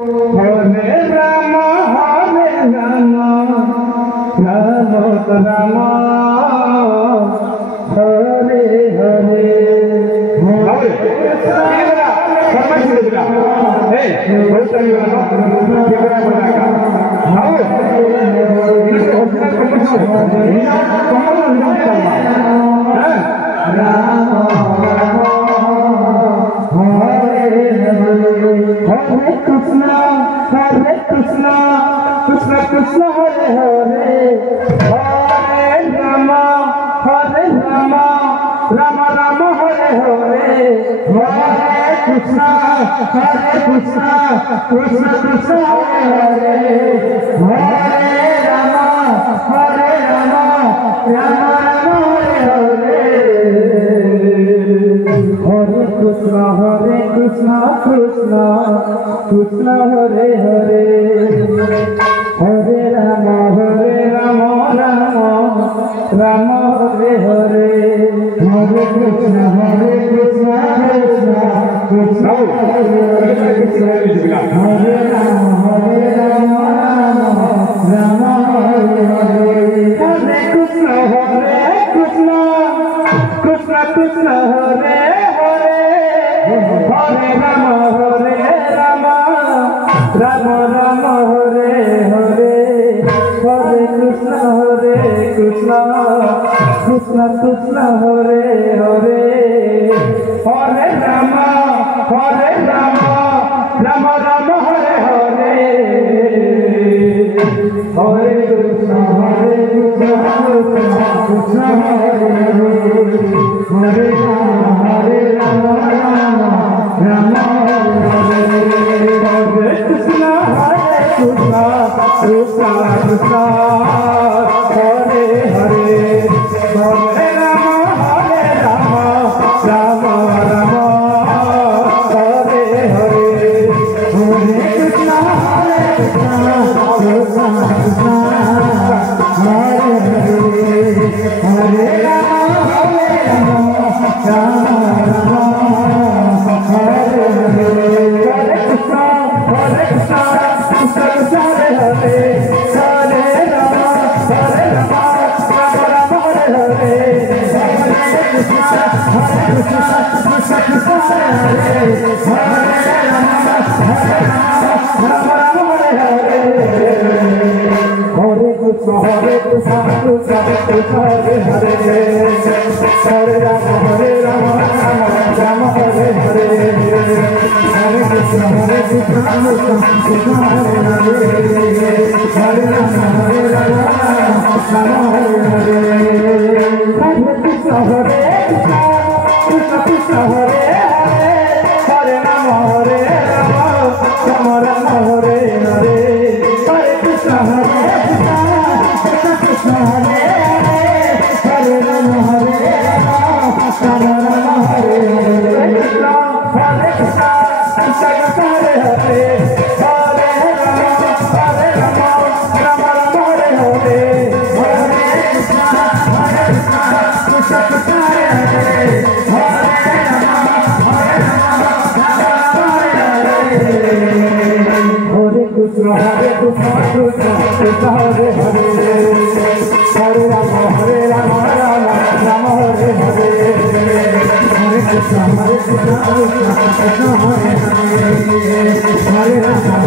Hare Ram Ram Ram Hare Hare Krishna Krishna Krishna Hare Hare Hare Ram Ram Ram Hare Hare Hare Krishna Krishna Krishna Hare Hare Hare Ram Ram Ram Hare Hare Hare Krishna Krishna Krishna Hare Hare Hare Ram Ram Ram Hare Hare Hare Krishna Krishna Krishna Hare Ram Ram Hare Hare Hare Krishna Krishna Krishna Hare Hare Hare Ram Ram Ram Hare Hare Hare Krishna Krishna Krishna Hare Hare Hare Ram Ram Ram Hare Hare Hare Krishna Krishna Hare Hare Hare Ram Ram Ram Hare Hare Krishna Krishna Krishna Hare Hare Hare Ram Ram Ram Hare Hare Hare Krishna Krishna Hare Hare Hare Ram Ram Hare Hare Hare Krishna Hare Hare Hare Ram Ram Hare Hare Hare Krishna Krishna Hare Hare Ram Ram Hare Hare Hare Krishna Hare Hare Hare Ram Ram Hare Hare Hare Krishna Krishna Hare Hare Hare Ram Ram Hare Hare Hare Krishna Krishna Hare Hare Hare Ram Ram Hare Hare Hare Krishna Krishna Hare Hare Hare Ram Ram Hare Hare Hare Krishna Krishna Hare Hare Hare Ram Ram Hare Hare Hare Krishna Krishna Hare Hare Hare Ram Hare Hare Hare Krishna Krishna Hare Hare Hare Ram Ram Hare Hare Hare Krishna Krishna Hare Hare Hare Ram